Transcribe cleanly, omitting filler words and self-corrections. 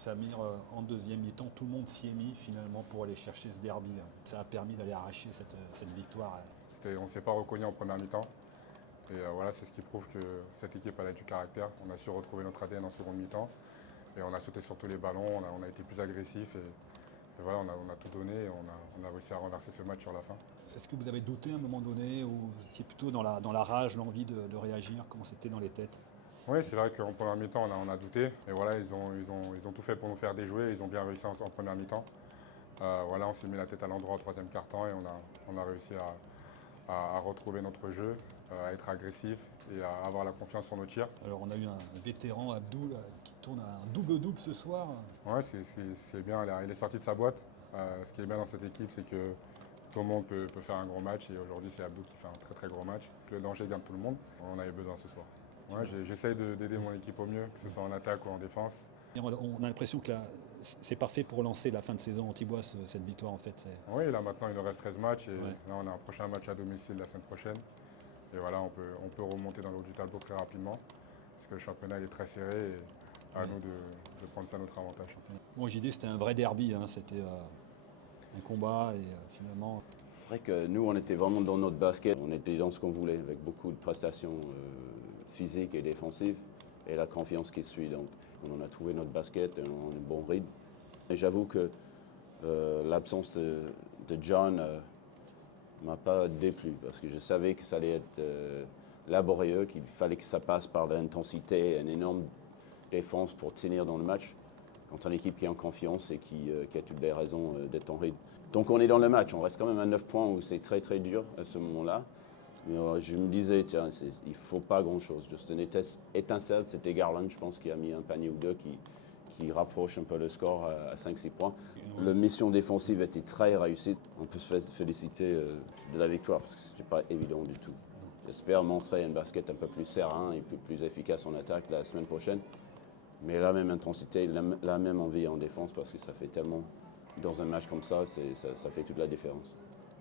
Samir, en deuxième mi-temps, tout le monde s'y est mis finalement pour aller chercher ce derby. Ça a permis d'aller arracher cette victoire. On ne s'est pas reconnu en première mi-temps. Et voilà, c'est ce qui prouve que cette équipe a du caractère. On a su retrouver notre ADN en seconde mi-temps. Et on a sauté sur tous les ballons, on a été plus agressif. Et voilà, on a tout donné et on a réussi à renverser ce match sur la fin. Est-ce que vous avez douté à un moment donné ou vous étiez plutôt dans la rage, l'envie de réagir? Comment c'était dans les têtes? Oui, c'est vrai qu'en première mi-temps, on a douté. Et voilà, ils ont tout fait pour nous faire déjouer. Ils ont bien réussi en première mi-temps. Voilà, on s'est mis la tête à l'endroit au troisième quart-temps et on a réussi à retrouver notre jeu, à être agressif et à avoir la confiance sur nos tirs. Alors on a eu un vétéran, Abdou, qui tourne un double-double ce soir. Ouais, c'est bien, il est sorti de sa boîte. Ce qui est bien dans cette équipe, c'est que tout le monde peut faire un gros match et aujourd'hui c'est Abdou qui fait un très très gros match. Le danger vient de tout le monde, on en avait besoin ce soir. Ouais, j'essaye d'aider mon équipe au mieux, que ce soit en attaque ou en défense. Et on a l'impression que c'est parfait pour lancer la fin de saison Antiboise, cette victoire en fait. Oui, là maintenant il nous reste 13 matchs et Ouais. là on a un prochain match à domicile la semaine prochaine. Et voilà, on peut remonter dans le haut du tableau très rapidement parce que le championnat il est très serré et à nous de prendre ça à notre avantage. Bon, JD, c'était un vrai derby, hein. C'était un combat et finalement. C'est vrai que nous, on était vraiment dans notre basket, on était dans ce qu'on voulait, avec beaucoup de prestations physiques et défensives, et la confiance qui suit. Donc, on a trouvé notre basket, on a un bon rythme. Et j'avoue que l'absence de John m'a pas déplu, parce que je savais que ça allait être laborieux, qu'il fallait que ça passe par l'intensité, une énorme défense pour tenir dans le match. Quand on a une équipe qui est en confiance et qui a toutes les raisons d'être en rythme. Donc on est dans le match, on reste quand même à 9 points où c'est très très dur à ce moment-là. Mais je me disais, tiens, il ne faut pas grand-chose. Juste une étincelle, c'était Garland, je pense, qui a mis un panier ou deux qui rapproche un peu le score à 5-6 points. La mission défensive était très réussie. On peut se féliciter de la victoire parce que ce n'était pas évident du tout. J'espère montrer un basket un peu plus serein et plus efficace en attaque la semaine prochaine. Mais la même intensité, la même envie en défense parce que ça fait tellement, dans un match comme ça, ça fait toute la différence.